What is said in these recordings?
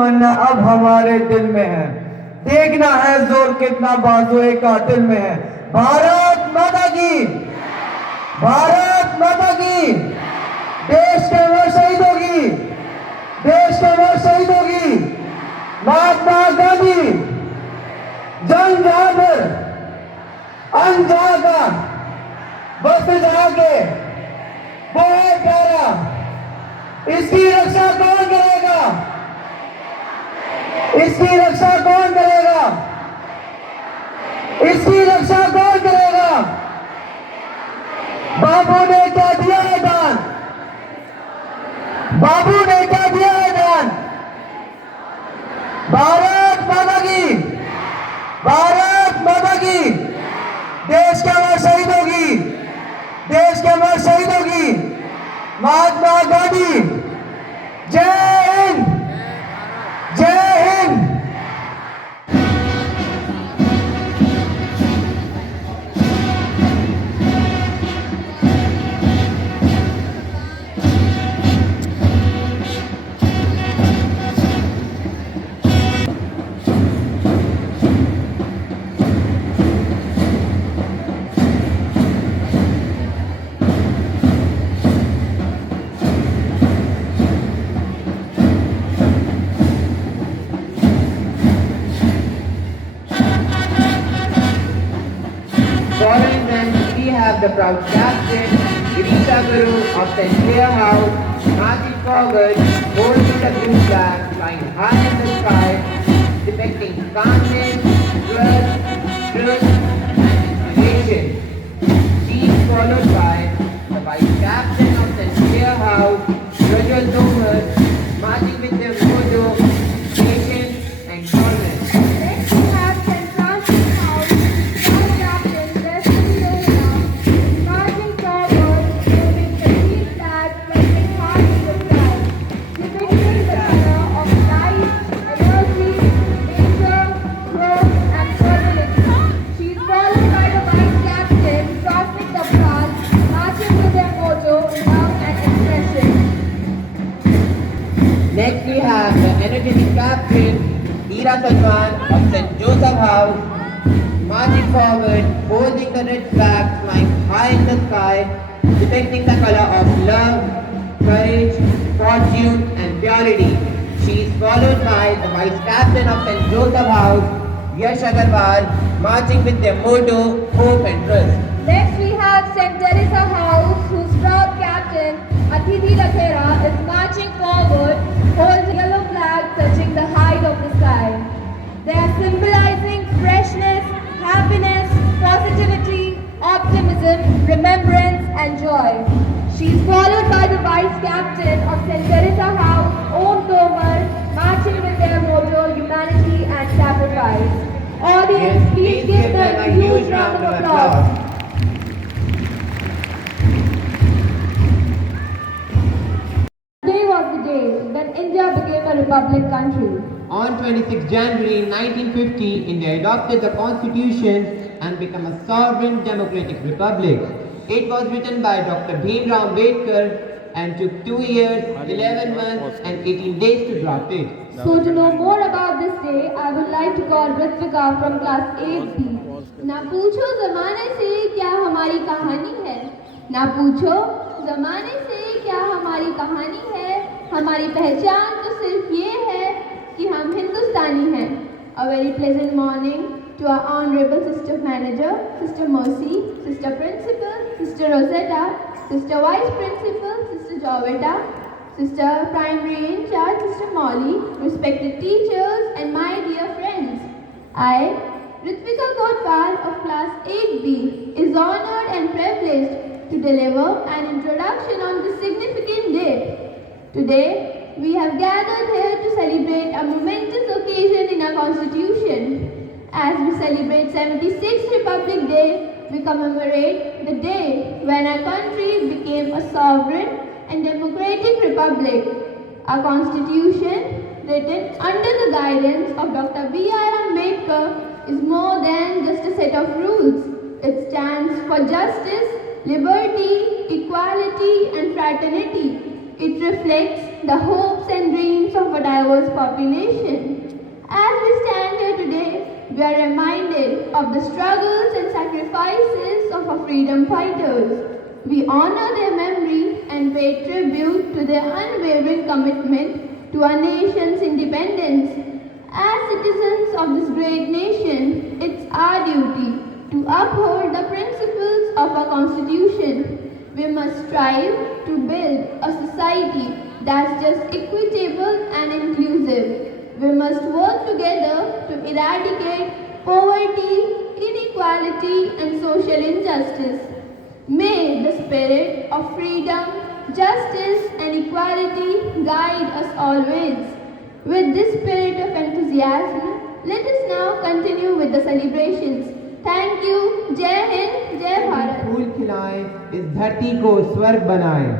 तमन्ना अब हमारे दिल में है, देखना है जोर कितना बाजुए कातिल में है। भारत माता की, भारत माता की। देश के अमर शहीदों की, देश के अमर शहीदों की। महात्मा गांधी जंग जहां पर अन जहां का वक्त जहां के वो है प्यारा, इसकी रक्षा कौन करेगा, इसकी रक्षा कौन करेगा, इसकी रक्षा कौन करेगा। बाबू ने क्या दिया है दान, बाबू ने क्या दिया है दान। भारत माता की, भारत माता की। देश के अमर शहीदों की, देश के अमर शहीदों की। महात्मा गांधी। जय हिंद, जय Hind. Following them, we have the proud captain, Girita Guru of St. Clair House, marching forward, holding the blue flag, flying high in the sky, depicting calmness, trust, truth, and inspiration. She is followed by the vice captain of St. Clair House, Rajal Thomas, marching with their motto, patience and tolerance. Next we have St. Francis House, Vice Captain Leslie Lola, marching forward, moving the green flag, flying high in the sky, depicting the color of life, energy, nature, growth, and fertility. She is followed by the Vice Captain, Cosmic Kapral, marching with their motto, love and expression. Next we have the energetic captain, Heera Salman of St. Joseph House, marching forward, holding the red flag, flying high in the sky, depicting the color of love, courage, fortune, and purity. She is followed by the vice captain of St. Joseph House, Yash Agarwal, marching with their motto, hope and trust. Next we have St. Teresa House, whose proud captain, Athithi Lakhera, is marching forward, holding yellow flag touching the height of the sky. They are symbolizing freshness, happiness, positivity, optimism, remembrance, and joy. She is followed by the vice captain of St. Teresa House, Om Tomar, marching with their motto, humanity and sacrifice. Audience, please give them a huge round of applause. Today was the day when India became a republic country. On 26 January 1950, India adopted the constitution and became a sovereign democratic republic. It was written by Dr. Bhimrao Ambedkar and took 2 years, 11 months and 18 days to draft it. So to know more about this day, I would like to call Ritvika from class 8B. ना पूछो जमाने से क्या हमारी कहानी है, ना पूछो जमाने से क्या हमारी कहानी है, हमारी पहचान तो सिर्फ ये है कि हम हिंदुस्तानी हैं. A very pleasant morning to our honorable sister manager, Sister Mercy, Sister Principal, Sister Rosetta, Sister Vice Principal, Sister Jovetta, Sister Primary in charge, Sister Molly, respected teachers and my dear friends. I, Ritvika Kotwal of class 8B, is honored and privileged to deliver an introduction on this significant day. Today, we have gathered here to celebrate a momentous occasion in our constitution. As we celebrate 76th Republic Day, we commemorate the day when our country became a sovereign and democratic republic. Our constitution, written under the guidance of Dr. B.R. Ambedkar, is more than just a set of rules. It stands for justice, liberty, equality, and fraternity. It reflects the hopes and dreams of a diverse population. As we stand here today, we are reminded of the struggles and sacrifices of our freedom fighters. We honor their memory and pay tribute to their unwavering commitment to our nation's independence. As citizens of this great nation, it's our duty to uphold the principles of our Constitution. We must strive to build a society that's just equitable and inclusive. We must work together to eradicate poverty, inequality, and social injustice. May the spirit of freedom, justice, and equality guide us always. With this spirit of enthusiasm, let us now continue with the celebrations. Thank you. Jai Hind, Jai Bharat. फूल खिलाएं, इस धरती को स्वर्ग बनाएं।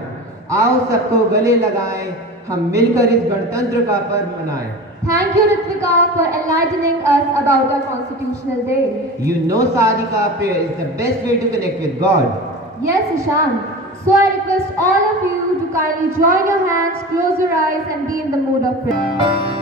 आओ सबको गले लगाएं, हम मिलकर इस गणतंत्र का पर्व मनाएं। Thank you, Ritvika, for enlightening us about our Constitutional Day. You know Sadhika, prayer is the best way to connect with God. Yes, Ishan. So I request all of you to kindly join your hands, close your eyes, and be in the mood of prayer.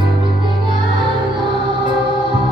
Everything I know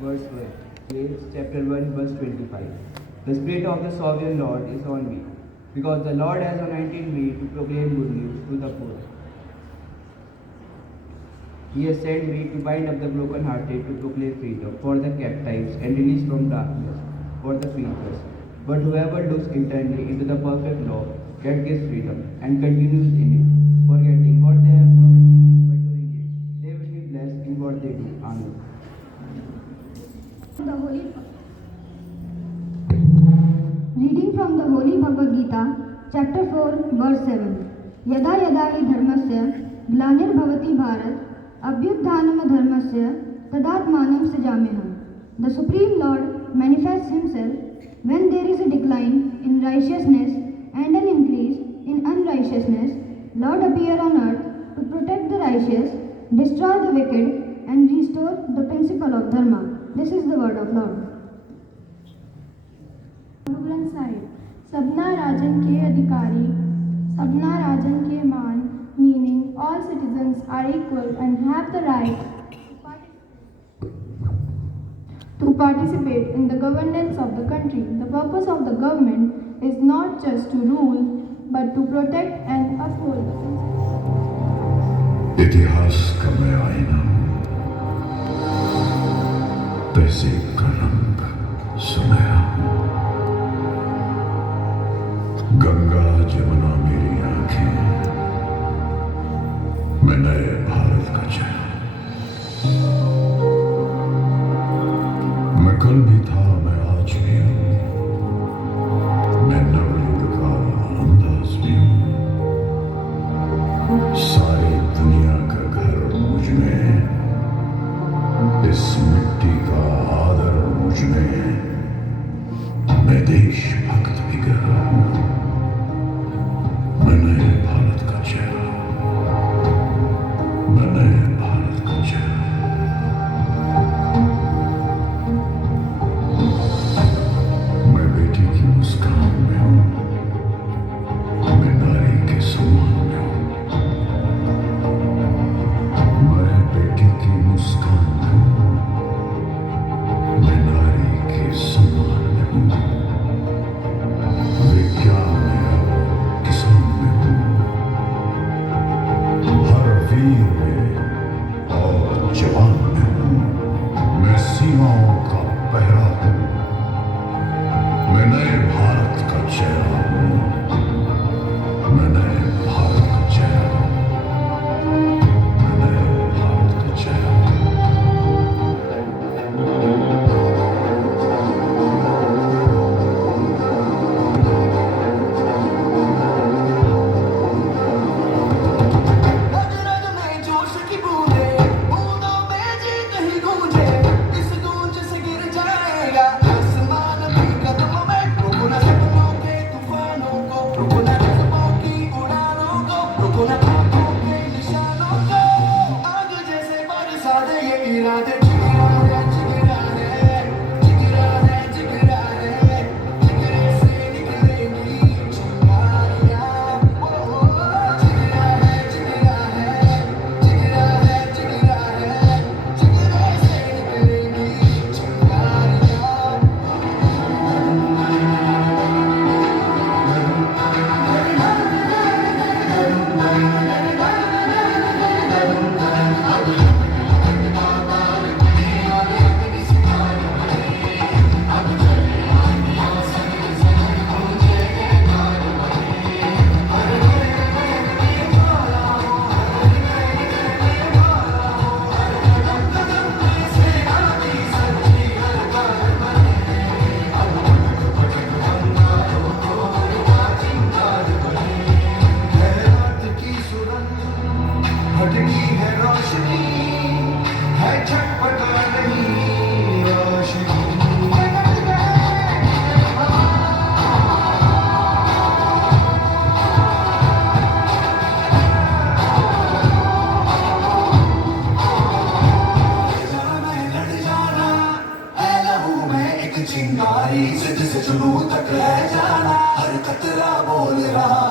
verse 1. James chapter 1, verse 25. The Spirit of the Sovereign Lord is on me, because the Lord has anointed me to proclaim good news to the poor. He has sent me to bind up the brokenhearted, to proclaim freedom for the captives and release from darkness for the prisoners. But whoever looks intently into the perfect law that gives freedom and continues in it, forgetting what they have heard, but doing it, they will be blessed in what they do. Amen. Reading from the Holy Bhagavad Gita, chapter 4, verse 7. Yada yada hi dharmasya glanirбhavati bharat abhyutthanam dharmasya tadatmanam sajamyaham. The Supreme Lord manifests himself when there is a decline in righteousness and an increase in unrighteousness. Lord appear on earth to protect the righteous, destroy the wicked, and restore the principle of dharma. This is the word of Lord. Guru Granth Sahib सबना राजन के अधिकारी, सबना राजन के मान, meaning all citizens are equal and have the right to participate in the governance of the country. The purpose of the government is not just to rule but to protect and uphold the principles. इतिहास का मैं आईना हूं, तहजीब का रंग सुनया हूं। गंगा जमुना मेरी आंखें, मैं नए भारत का चेहरा। मैं कल भी था, मैं आज भी हूं, मैं नवयुग का अंदाज भी हूं। सारी दुनिया का घर मुझ में, इस मिट्टी का आदर मुझ में। मैं देशभक्त भी गया हूं, मैं नए भारत का चेहरा, मैं नए भारत का चेहरा। मैं बेटी की मुस्कान में हूं, मैं नारी के सम्मान में हूं। मैं बेटी की मुस्कान में हूं, मैं नारी के सम्मान में हूं। विज्ञान में हूं, किसान में हूं, हर वीर में और जवान में हूं। मैं सीमाओं का पहरा हूं, मैं नए भारत का चेहरा हूं, मैं नए भारत का चेहरा हूं, मैं नए भारत का चेहरा हूं। रग रग में जोश की बूंदे, बूंदों में जीत ही गूंजे। इस गूंज से गिर जाएगा आसमान भी कदमों में। रुको न सपनों के तूफानों को, रुको न जज्बों की उड़ानों को, रुको न आंखों के निशानों को। आग जैसे बरसा दे ये इरादे। जिगरा है, जिगरा है, जिगरा है, जिगरा है, जिगरे से निकलेंगी चिंगारियां। ओ, जिगरा है, जिगरा है, जिगरा है, जिगरा है, जिगरे से निकलेंगी चिंगारियां। है रात की सुरंग, भटकी है रोशनी, है छटपटा नहीं रोशनी। जाना है लड़ जाना, है लहू में एक चिंगारी, सिद्ध से जुनू तक ले जाना, हर कतरा बोल रहा।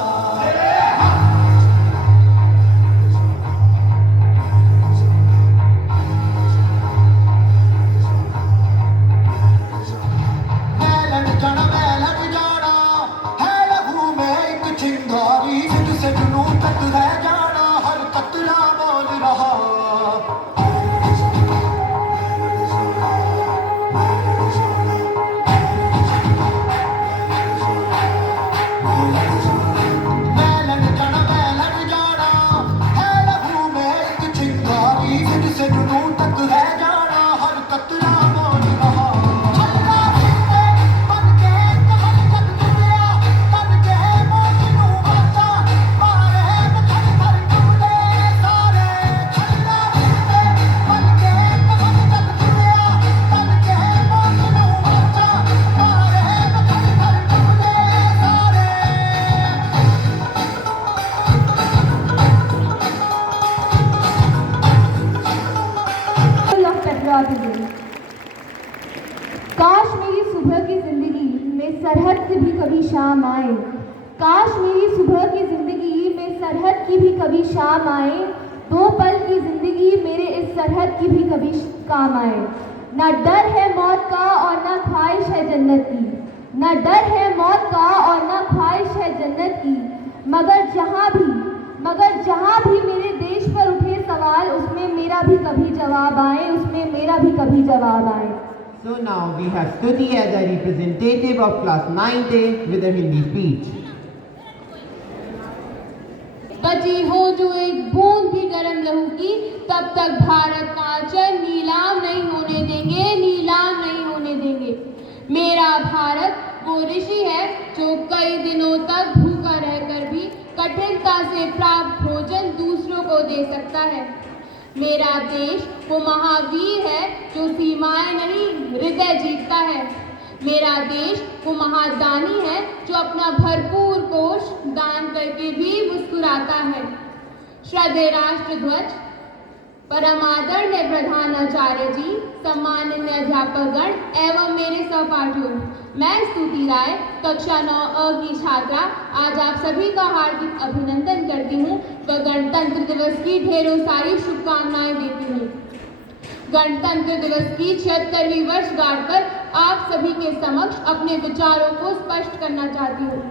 सुबह की जिंदगी में सरहद की भी कभी शाम आए, काश मेरी सुबह की जिंदगी में सरहद की भी कभी शाम आए, दो पल की जिंदगी मेरे इस सरहद की भी कभी काम आए। ना डर है मौत का और ना ख्वाहिश है जन्नत की, ना डर है मौत का और ना ख्वाहिश है जन्नत की, मगर जहाँ भी मेरे देश पर उठे सवाल, उसमें मेरा भी कभी जवाब आए, उसमें मेरा भी कभी जवाब आए। So now we have Stuti as a representative of class 9A with a Hindi speech. बची हो जो एक बूंद भी गर्म लहू की, तब तक भारत का आंचल नीलाम नहीं होने देंगे, नीलाम नहीं होने देंगे। मेरा भारत वो ऋषि है जो कई दिनों तक भूखा रहकर भी कठिनता से प्राप्त भोजन दूसरों को दे सकता है। मेरा देश वो महावीर है जो सीमाएं नहीं हृदय जीतता है। मेरा देश वो महादानी है जो अपना भरपूर कोष दान करके भी मुस्कुराता है। श्रद्धेय राष्ट्र ध्वज, परम आदरणीय प्रधानाचार्य जी, सम्माननीय अध्यापकगण एवं मेरे सहपाठियों, मैं स्तुति राय कक्षा 9 की छात्रा आज आप सभी का हार्दिक अभिनंदन करती हूँ व गणतंत्र दिवस की ढेरों सारी शुभकामनाएं देती हूँ। गणतंत्र दिवस की 76वीं वर्षगांठ पर आप सभी के समक्ष अपने विचारों को स्पष्ट करना चाहती हूँ।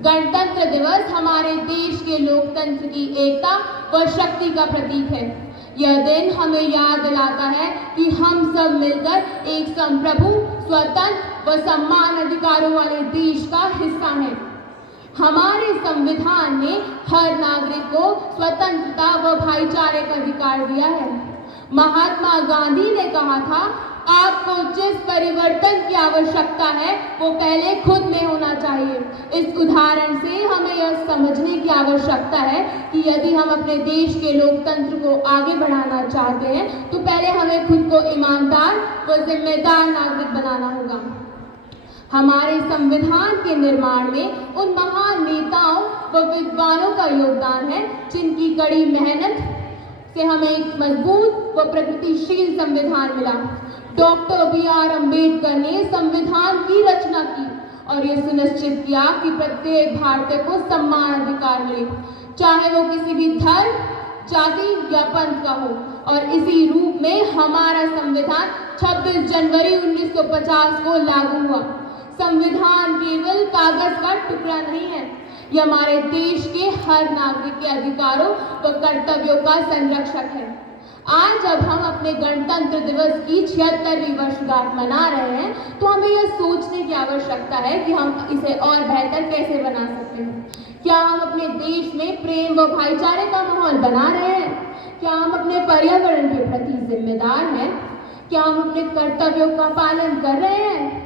गणतंत्र दिवस हमारे देश के लोकतंत्र की एकता व शक्ति का प्रतीक है। यह दिन हमें याद दिलाता है कि हम सब मिलकर एक संप्रभु, स्वतंत्र व सम्मान अधिकारों वाले देश का हिस्सा हैं। हमारे संविधान ने हर नागरिक को स्वतंत्रता व भाईचारे का अधिकार दिया है। महात्मा गांधी ने कहा था, आपको जिस परिवर्तन की आवश्यकता है वो पहले खुद में होना चाहिए। इस उदाहरण से हमें यह समझने की आवश्यकता है कि यदि हम अपने देश के लोकतंत्र को आगे बढ़ाना चाहते हैं तो पहले हमें खुद को ईमानदार व जिम्मेदार नागरिक बनाना होगा। हमारे संविधान के निर्माण में उन महान नेताओं व विद्वानों का योगदान है जिनकी कड़ी मेहनत से हमें एक मजबूत व प्रगतिशील संविधान मिला। Doctor B.R. अम्बेडकर ने संविधान की रचना की और ये सुनिश्चित किया कि प्रत्येक भारतीय को समान अधिकार मिले, चाहे वो किसी भी धर्म, जाति या पंथ का हो। और इसी रूप में हमारा संविधान 26 जनवरी 1950 को लागू हुआ। संविधान केवल कागज का टुकड़ा नहीं है, यह हमारे देश के हर नागरिक के अधिकारों व कर्तव्यों का संरक्षक है। आज जब हम अपने गणतंत्र दिवस की 76वीं वर्षगांठ मना रहे हैं तो हमें यह सोचने की आवश्यकता है कि हम इसे और बेहतर कैसे बना सकते हैं। क्या हम अपने देश में प्रेम व भाईचारे का माहौल बना रहे हैं? क्या हम अपने पर्यावरण के प्रति जिम्मेदार हैं? क्या हम अपने कर्तव्यों का पालन कर रहे हैं?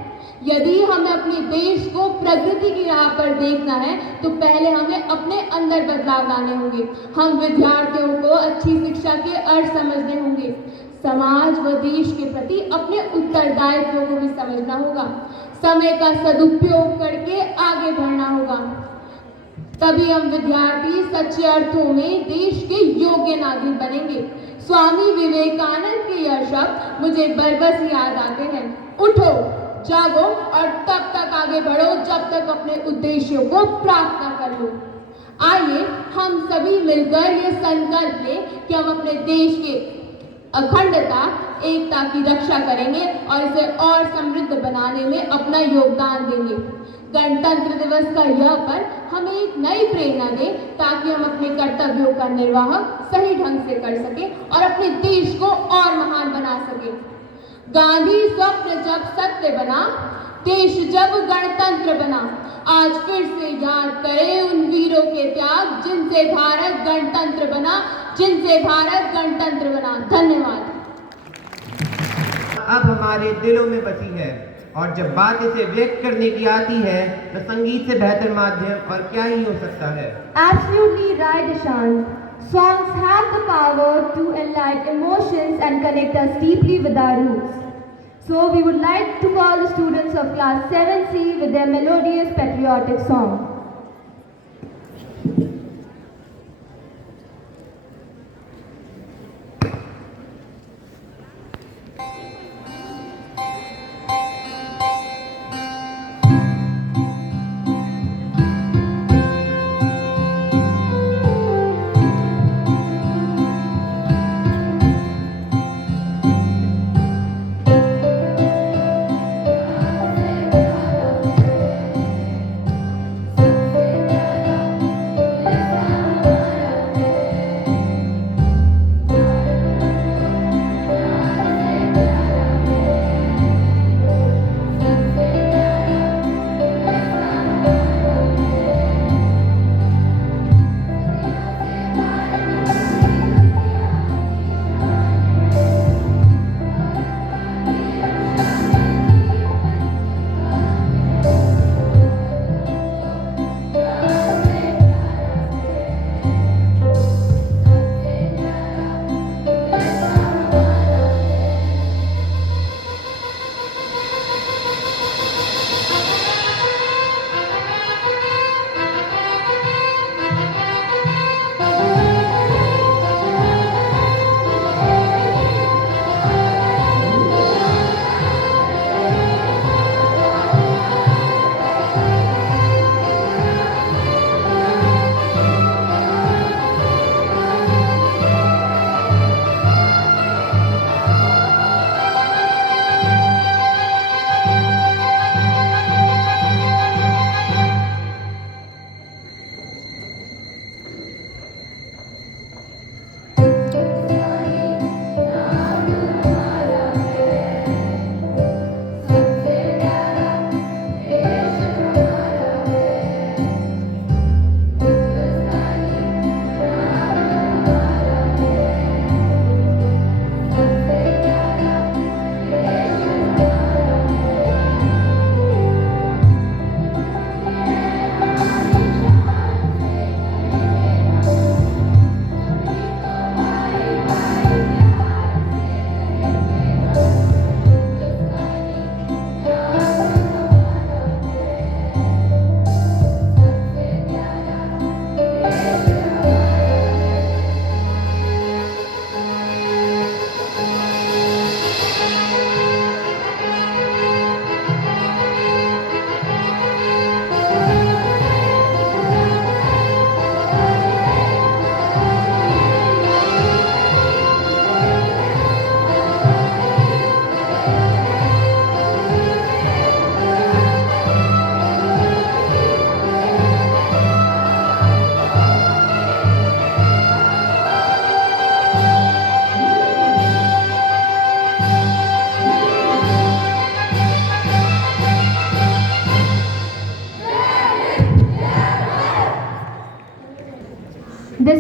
यदि हमें अपने देश को प्रगति की राह पर देखना है तो पहले हमें अपने अंदर बदलाव लाने होंगे। हम विद्यार्थियों को अच्छी शिक्षा के अर्थ समझने होंगे। समाज व देश के प्रति अपने उत्तरदायित्वों को भी समझना होगा। समय का सदुपयोग करके आगे बढ़ना होगा। तभी हम विद्यार्थी सच्चे अर्थों में देश के योग्य नागरिक बनेंगे। स्वामी विवेकानंद के यह शब्द मुझे बरबस याद आते हैं, उठो, जागो और तब तक आगे बढ़ो जब तक अपने उद्देश्यों को प्राप्त न कर लो। आइए हम सभी मिलकर ये संकल्प लें कि हम अपने देश के अखंडता, एकता की रक्षा करेंगे और इसे और समृद्ध बनाने में अपना योगदान देंगे। गणतंत्र दिवस का यह पर्व हमें एक नई प्रेरणा दे ताकि हम अपने कर्तव्यों का निर्वाह सही ढंग से कर सकें और अपने देश को और महान बना सकें। गांधी स्वप्न जब सत्य बना, देश जब गणतंत्र बना। आज फिर से याद करें उन वीरों के त्याग जिनसे भारत गणतंत्र बना, जिनसे भारत गणतंत्र बना। धन्यवाद। अब हमारे दिलों में बसी है और जब बात इसे व्यक्त करने की आती है तो संगीत से बेहतर माध्यम और क्या ही हो सकता है। Absolutely right, Ishant. Songs have the power to enlighten emotions and connect us deeply with our roots. So we would like to call the students of class 7C with their melodious patriotic song.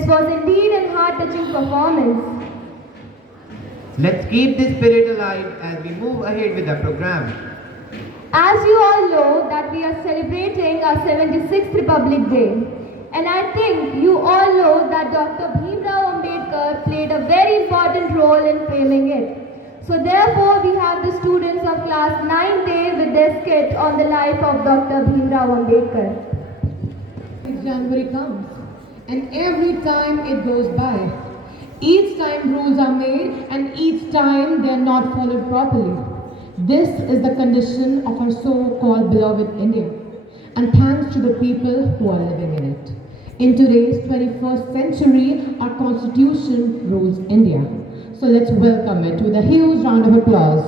was indeed a heart-touching performance. Let's keep this spirit alive as we move ahead with the program. As you all know that we are celebrating our 76th Republic Day. And I think you all know that Dr. Bhimrao Ambedkar played a very important role in framing it. So therefore we have the students of class 9th with their skit on the life of Dr. Bhimrao Ambedkar. January comes, and every time it goes by, each time rules are made and each time they are not followed properly. This is the condition of our so-called beloved India, and thanks to the people who are living in it. In today's 21st century, our constitution rules India. So let's welcome it with a huge round of applause.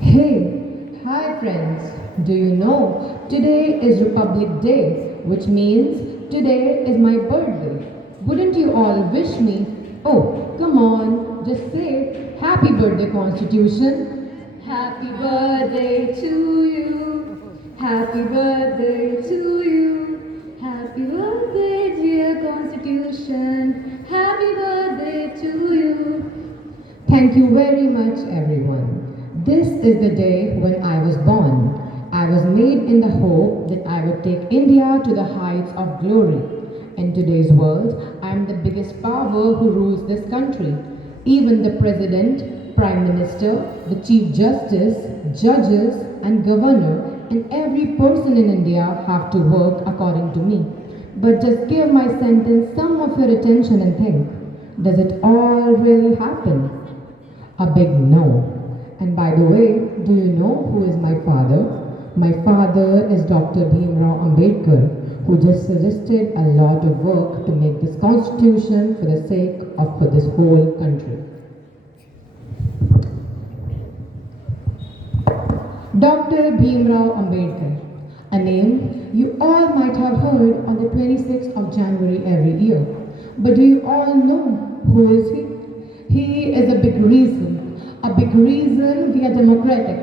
Hey, hi friends. Do you know today is Republic Day, which means today is my birthday. Wouldn't you all wish me? Oh, come on, just say happy birthday Constitution. Happy birthday to you. Happy birthday to you. Happy birthday dear Constitution. Happy birthday to you. Thank you very much everyone. This is the day when I was born. I was made in the hope that I would take India to the heights of glory. In today's world, I am the biggest power who rules this country. Even the President, Prime Minister, the Chief Justice, judges and Governor and every person in India have to work according to me. But just give my sentence some of your attention and think, does it all really happen? A big no. And by the way, do you know who is my father? My father is Dr. Bhimrao Ambedkar, who just suggested a lot of work to make this constitution for the sake of this whole country. Dr. Bhimrao Ambedkar, a name you all might have heard on the 26th of January every year. But do you all know who is he? He is a big reason we are democratic.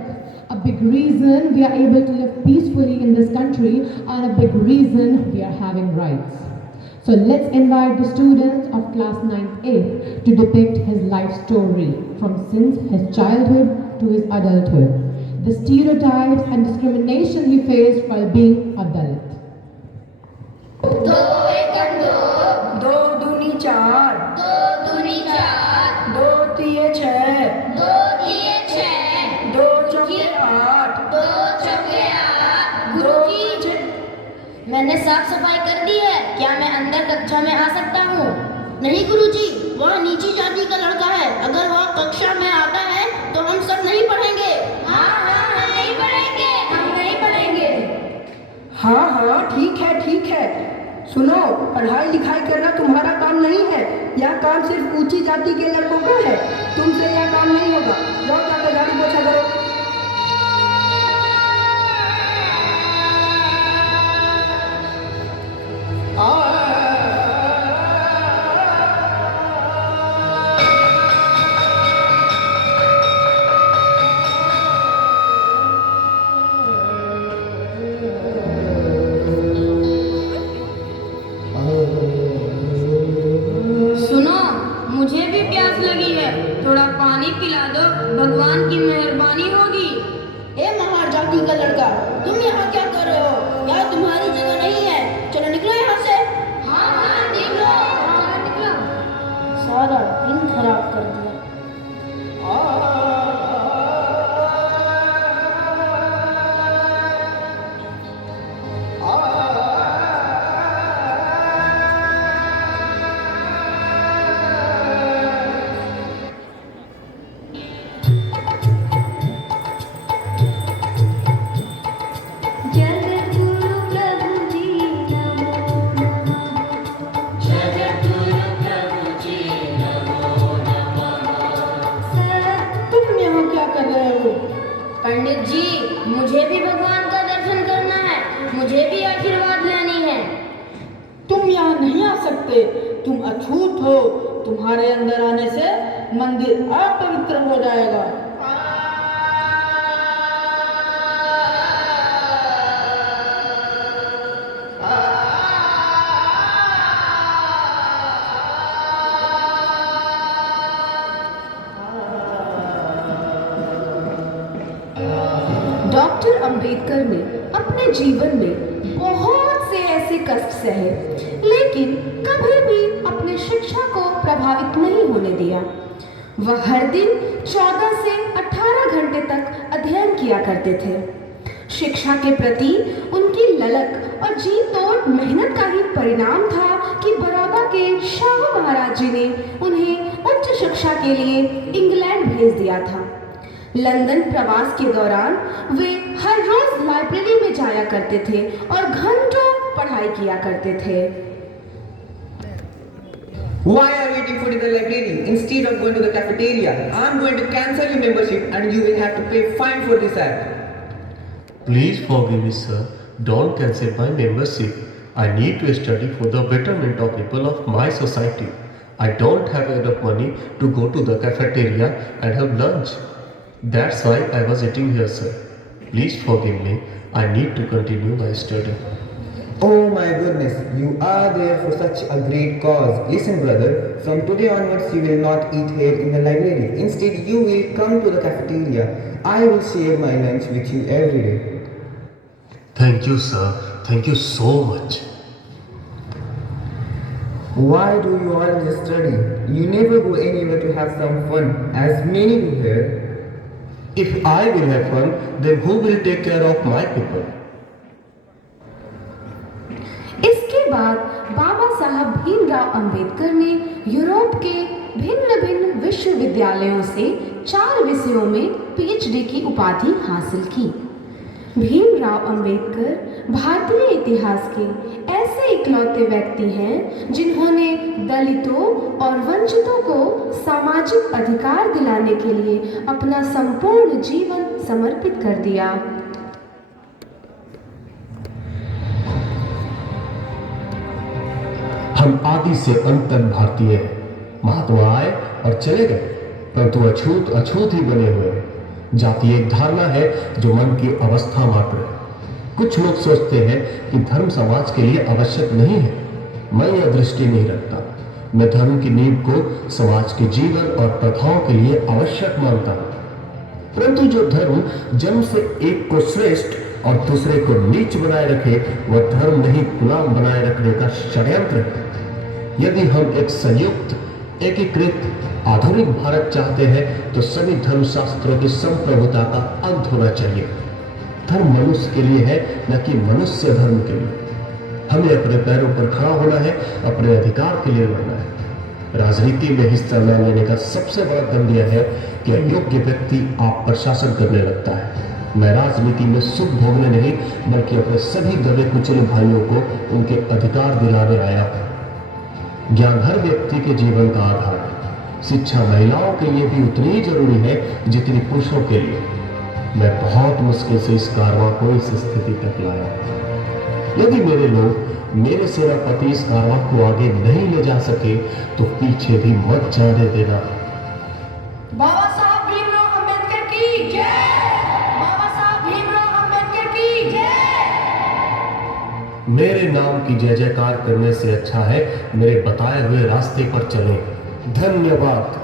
A big reason we are able to live peacefully in this country, and a big reason we are having rights. So let's invite the students of class 9A to depict his life story from since his childhood to his adulthood, the stereotypes and discrimination he faced while being a Dalit. दो दूनी चार, दो तिये छः, दो चौके आठ, गुरुजी मैंने साफ सफाई कर दी है, क्या मैं अंदर कक्षा में आ सकता हूँ? नहीं गुरुजी, वह नीची जाति का लड़का है, अगर वह कक्षा में आता है तो हम सब नहीं पढ़ेंगे। हाँ हम नहीं पढ़ेंगे, हम नहीं पढ़ेंगे। हाँ ठीक है। सुनो, पढ़ाई लिखाई करना तुम्हारा काम नहीं है, यह काम सिर्फ ऊंची जाति के लड़कों का है। तुमसे यह काम नहीं होगा। जाओ जाकर झाड़ू पोछा करो। सुनो, मुझे भी प्यास लगी है, थोड़ा पानी पिला दो, भगवान की मेहरबानी होगी। ए महार जाति का लड़का, तुम यहाँ क्या कर रहे हो? यहाँ तुम्हारी जगह नहीं है, चलो निकलो यहाँ से। हाँ निकलो। सारा दिन खराब कर दिया। पंडित जी, मुझे भी भगवान का दर्शन करना है, मुझे भी आशीर्वाद लेनी है। तुम यहाँ नहीं आ सकते, तुम अछूत हो। तुम्हारे अंदर आने से मंदिर अपवित्र हो जाएगा। डॉक्टर अंबेडकर ने अपने जीवन में बहुत से ऐसे कष्ट सहे, लेकिन कभी भी अपने शिक्षा को प्रभावित नहीं होने दिया। वह हर दिन 14 से 18 घंटे तक अध्ययन किया करते थे। शिक्षा के प्रति उनकी ललक और जी तोड़ मेहनत का ही परिणाम था कि बड़ौदा के शाह महाराज जी ने उन्हें उच्च शिक्षा के लिए इंग्लैंड भेज दिया था। लंदन प्रवास के दौरान वे हर रोज लाइब्रेरी में जाया करते थे और घंटों पढ़ाई किया करते थे। Why are you eating food in the library instead of going to the cafeteria? I'm going to cancel your membership and you will have to pay fine for this act. Please forgive me, sir. Don't cancel my membership. I need to study for the betterment of people of my society. I don't have enough money to go to the cafeteria and have lunch. That's why I was eating here, sir. Please forgive me. I need to continue my study. Oh my goodness, you are there for such a great cause. Listen, brother, from today onwards you will not eat here in the library. Instead, you will come to the cafeteria. I will share my lunch with you every day. Thank you, sir. Thank you so much. Why do you always study? You never go anywhere to have some fun, as many do here. If I will have fun, then who will take care of my people? इसके बाद बाबा साहब भीमराव अंबेडकर ने Europe के भिन्न भिन्न विश्वविद्यालयों से 4 विषयों में पीएचडी की उपाधि हासिल की। भीमराव अंबेडकर भारतीय इतिहास के ऐसे इकलौते व्यक्ति हैं जिन्होंने दलितों और वंचितों को सामाजिक अधिकार दिलाने के लिए अपना संपूर्ण जीवन समर्पित कर दिया। हम आदि से अंत तक भारतीय हैं। महात्मा आए और चले गए, परंतु अछूत अछूत ही बने हुए हैं। जाति एक धारणा है जो मन की अवस्था मात्र है। कुछ लोग सोचते हैं कि धर्म समाज के लिए आवश्यक नहीं है। मैं यह दृष्टि नहीं रखता। मैं धर्म की नींव को समाज के जीवन और प्रथाओं के लिए आवश्यक मानता हूँ। परंतु जो धर्म जन्म से एक को श्रेष्ठ और दूसरे को नीच बनाए रखे, वह धर्म नहीं गुलाम बनाए रखने का षड्यंत्र है। यदि हम एक संयुक्त एकीकृत आधुनिक भारत चाहते हैं तो सभी धर्मशास्त्रों की संप्रभुता का अंत होना चाहिए। धर्म मनुष्य के लिए है, न कि मनुष्य धर्म के लिए। हमें अपने पैरों पर खड़ा होना है, अपने अधिकार के लिए लड़ना है। राजनीति में हिस्सा न लेने का सबसे बड़ा दंड यह है कि अयोग्य व्यक्ति आप पर शासन करने लगता है। मैं राजनीति में सुख भोगने नहीं, बल्कि अपने सभी दबे कुचले भाइयों को उनके अधिकार दिलाने आया हूं। ज्ञान हर व्यक्ति के जीवन का आधार है। शिक्षा महिलाओं के लिए भी उतनी ही जरूरी है जितनी पुरुषों के लिए। मैं बहुत मुश्किल से इस कारवां को इस स्थिति तक लाया। यदि मेरे लोग, मेरे सेनापति इस कारवां को आगे नहीं ले जा सके तो पीछे भी मत जाने देना। बाबा साहब भीमराव अंबेडकर की जय। बाबा साहब भीमराव अंबेडकर की जय। मेरे नाम की जय जयकार करने से अच्छा है मेरे बताए हुए रास्ते पर चलें। धन्यवाद।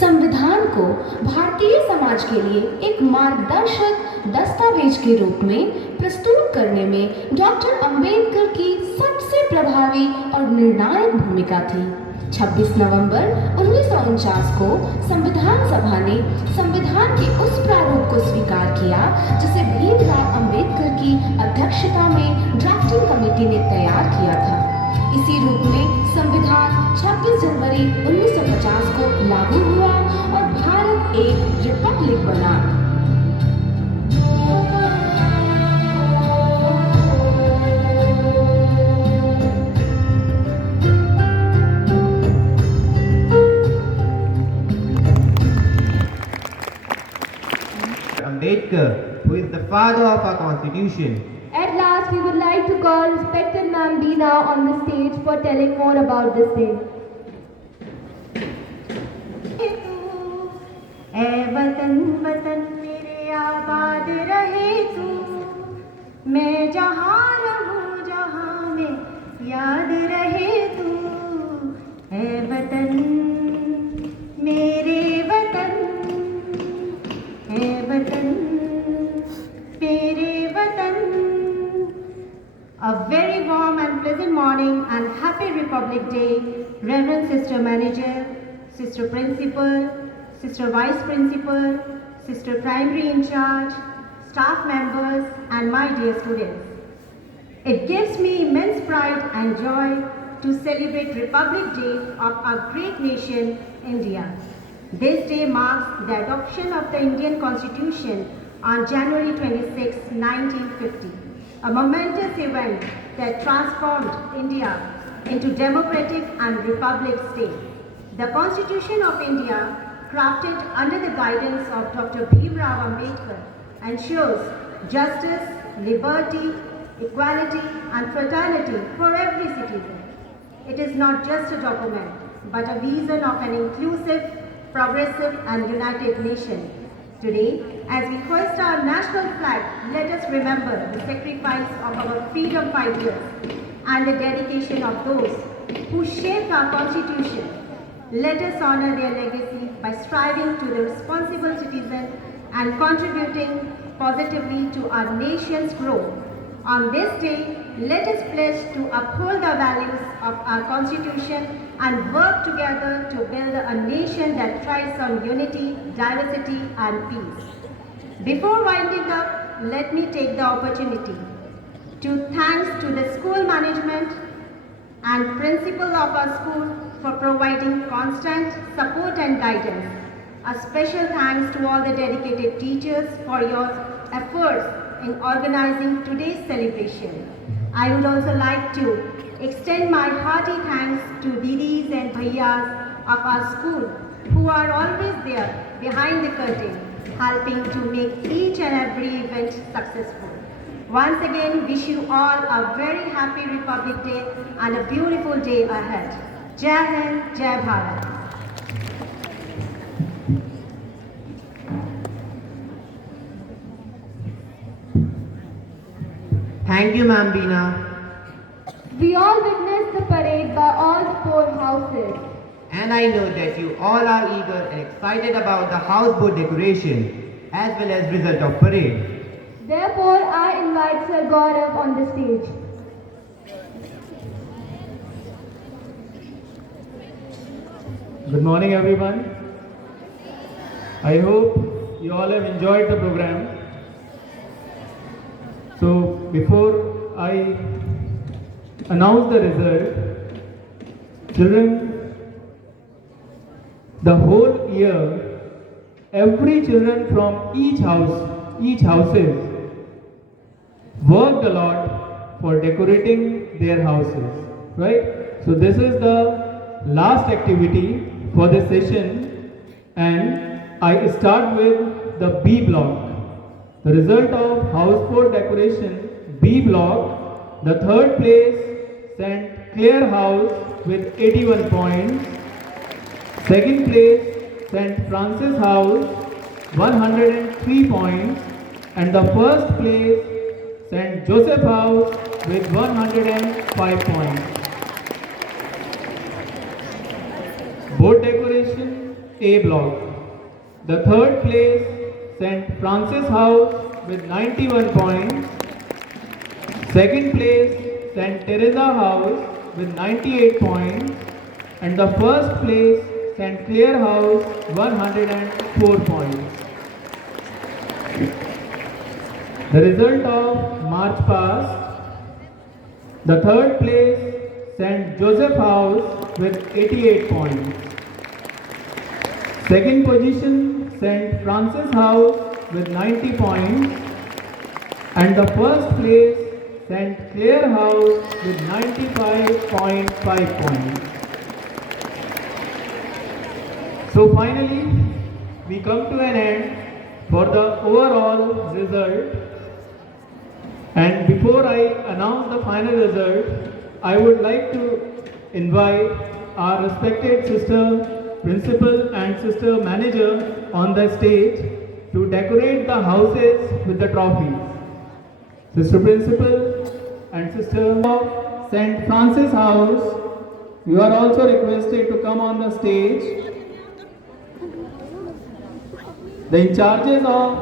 संविधान को भारतीय समाज के लिए एक मार्गदर्शक दस्तावेज के रूप में प्रस्तुत करने में डॉक्टर अंबेडकर की सबसे प्रभावी और निर्णायक भूमिका थी। 26 नवंबर 1949 को संविधान सभा ने संविधान के उस प्रारूप को स्वीकार किया जिसे भीमराव अंबेडकर की अध्यक्षता में ड्राफ्टिंग कमेटी ने तैयार किया था। इसी रूप में संविधान 26 जनवरी 1950 को लागू हुआ और भारत एक रिपब्लिक बना। Ambedkar, who is the father of our constitution. At last, we would like to call respected Ma'am Beena on the stage for telling more about this day. ए वतन वतन मेरे आबाद रहे तू, मैं जहाँ रहूँ जहाँ में याद रहे तू। है वतन मेरे वतन, है वतन मेरे वतन। A very warm and pleasant morning and happy Republic Day, Reverend Sister Manager, Sister Principal, Sister Vice Principal, Sister Primary in charge, staff members and my dear students. It gives me immense pride and joy to celebrate Republic Day of our great nation, India. This day marks the adoption of the Indian Constitution on January 26, 1950, a momentous event that transformed India into democratic and republic state. The Constitution of India, crafted under the guidance of Dr. Bhim Rao Ambedkar, ensures justice, liberty, equality and fraternity for every citizen. It is not just a document, but a vision of an inclusive, progressive and united nation. Today, as we hoist our national flag, let us remember the sacrifice of our freedom fighters and the dedication of those who shaped our Constitution. Let us honor their legacy by striving to the responsible citizen and contributing positively to our nation's growth. On this day, let us pledge to uphold the values of our Constitution and work together to build a nation that thrives on unity, diversity and peace. Before winding up, let me take the opportunity to thanks to the school management and principal of our school for providing constant support and guidance. A special thanks to all the dedicated teachers for your efforts in organizing today's celebration. I would also like to extend my hearty thanks to Didis and Bhaiyas of our school who are always there behind the curtain, helping to make each and every event successful. Once again, wish you all a very happy Republic Day and a beautiful day ahead. Jai Hind, Jai Bharat. Thank you, Ma'am Beena. We all witnessed the parade by all the four houses. And I know that you all are eager and excited about the houseboat decoration as well as result of parade. Therefore, I invite Sir Gaurav on the stage. Good morning, everyone. I hope you all have enjoyed the program. So, before I announce the result, children, the whole year, every children from each houses worked a lot for decorating their houses, right? So this is the last activity for this session, and I start with the B block. The result of houseboat decoration B block, the third place St. Clair House with 81 points. Second place St. Francis House 103 points, and the first place St. Joseph House with 105 points. Boat decoration A block. The third place St. Francis House with 91 points. Second place St. Teresa House with 98 points, and the first place St. Clair House 104 points. The result of March past, the third place St. Joseph House with 88 points. Second position St. Francis House with 90 points, and the first place St. Clair House with 95.5 points. So finally, we come to an end for the overall result. And before I announce the final result, I would like to invite our respected sister principal and sister manager on the stage to decorate the houses with the trophies. Sister Principal and Sister of St. Francis House, you are also requested to come on the stage. The in charges of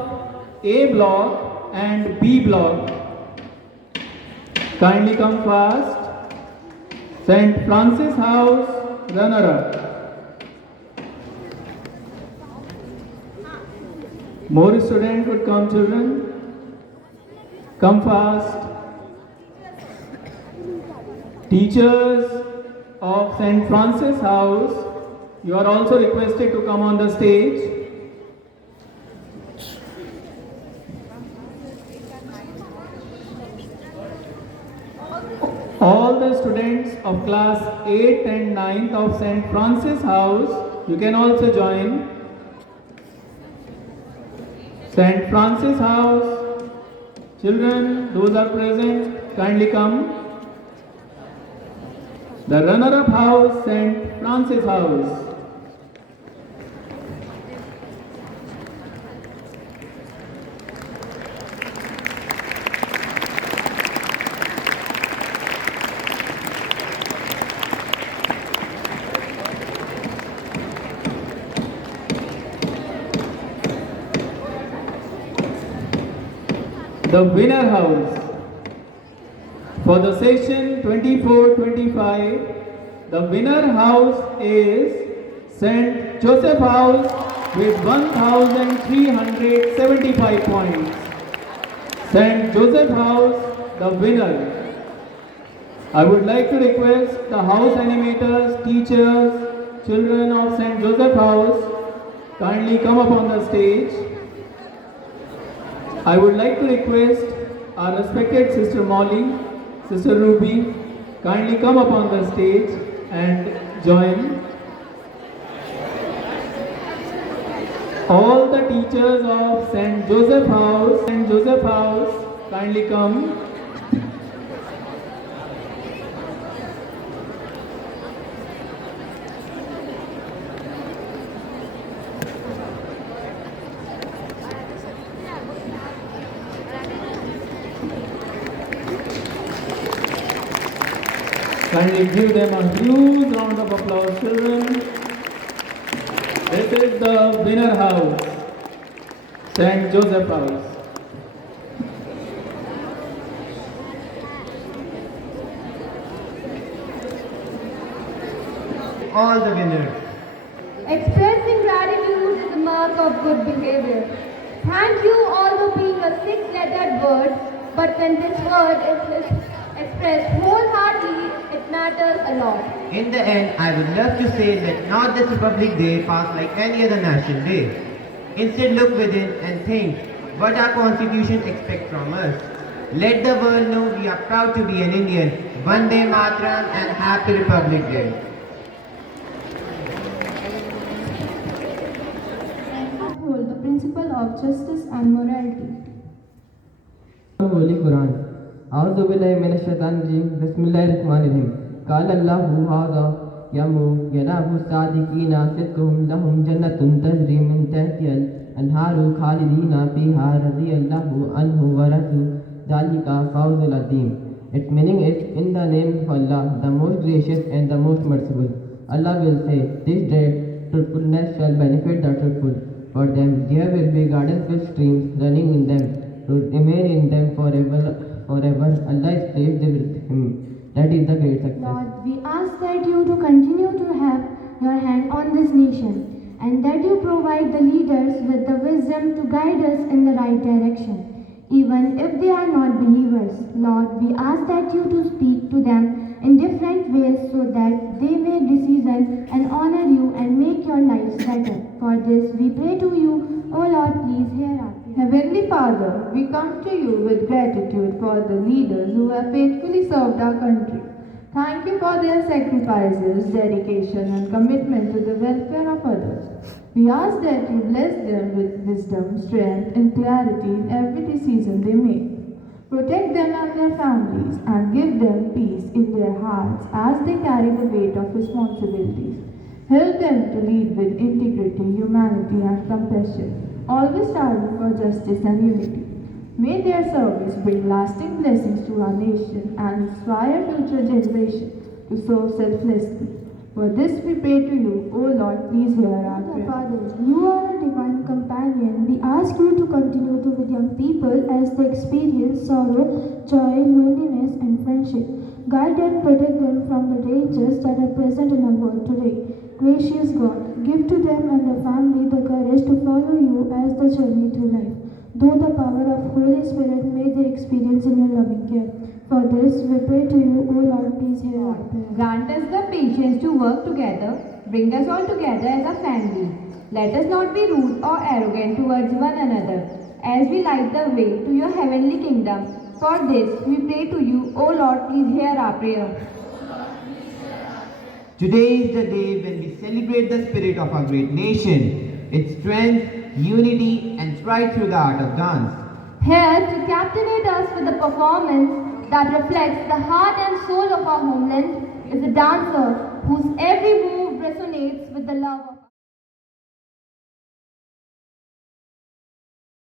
A block and B block, kindly come fast. St. Francis House, runner-up. More students would come, children. Come fast. Teachers of St. Francis House, you are also requested to come on the stage. All the students of class 8th and 9th of St. Francis House, you can also join. St. Francis House, children, those are present, kindly come. The runner-up house, St. Francis House. The winner house for the session 24-25, the winner house is St. Joseph House with 1,375 points. St. Joseph House, the winner. I would like to request the house animators, teachers, children of St. Joseph House, kindly come up on the stage. I would like to request our respected Sister Molly, Sister Ruby, kindly come up on the stage and join. All the teachers of St. Joseph House, kindly come. Kindly give them a huge round of applause, children. This is the winner house, St. Joseph House. All the winners. Expressing gratitude is a mark of good behavior. Thank you all for being a six-lettered word, but when this word is expressed wholeheartedly, it matters a lot. In the end, I would love to say that not this Republic Day passed like any other national day. Instead, look within and think what our Constitution expects from us. Let the world know we are proud to be an Indian. Vande Mataram and Happy Republic Day. Uphold the principle of justice and morality. Holy Quran. أعوذ بالله من الشيطان الرجيم بسم الله الرحمن الرحيم قال الله هذا يوم ينام الصادقين صدقهم لهم جنة تجري من تحتها الأنهار خالدين فيها رضي الله عنه ورضوا ذلك فوز العظيم. Its meaning is, in the name of Allah, the most gracious and the most merciful. Allah will say, this day truthfulness shall benefit the truthful. For them there will be gardens with streams running in them, to remain in them forever. Allah is pleased with him. That is the great success. Lord, we ask that you to continue to have your hand on this nation, and that you provide the leaders with the wisdom to guide us in the right direction, even if they are not believers. Lord, we ask that you to speak to them in different ways so that they make decisions and honor you and make your lives better. For this we pray to you, O Lord, please hear us. Heavenly Father, we come to you with gratitude for the leaders who have faithfully served our country. Thank you for their sacrifices, dedication, and commitment to the welfare of others. We ask that you bless them with wisdom, strength, and clarity in every decision they make. Protect them and their families and give them peace in their hearts as they carry the weight of responsibilities. Help them to lead with integrity, humanity, and compassion. always striving for justice and unity. May their service bring lasting blessings to our nation and inspire future generations to serve selflessly. For this we pray to you, O Lord, please hear our prayer. Father, you are a divine companion. We ask you to continue to with young people as they experience sorrow, joy, loneliness, and friendship. Guide and protect them from the dangers that are present in our world today. Gracious God, give to them and their family the courage to follow you as the journey through life. Through the power of Holy Spirit, may they experience in your loving care. For this, we pray to you, O Lord, please hear our prayer. Grant us the patience to work together. Bring us all together as a family. Let us not be rude or arrogant towards one another as we light the way to your heavenly kingdom. For this, we pray to you, O Lord, please hear our prayer. Today is the day when we celebrate the spirit of our great nation, its strength, unity, and pride through the art of dance. Here to captivate us with a performance that reflects the heart and soul of our homeland is a dancer whose every move resonates with the love of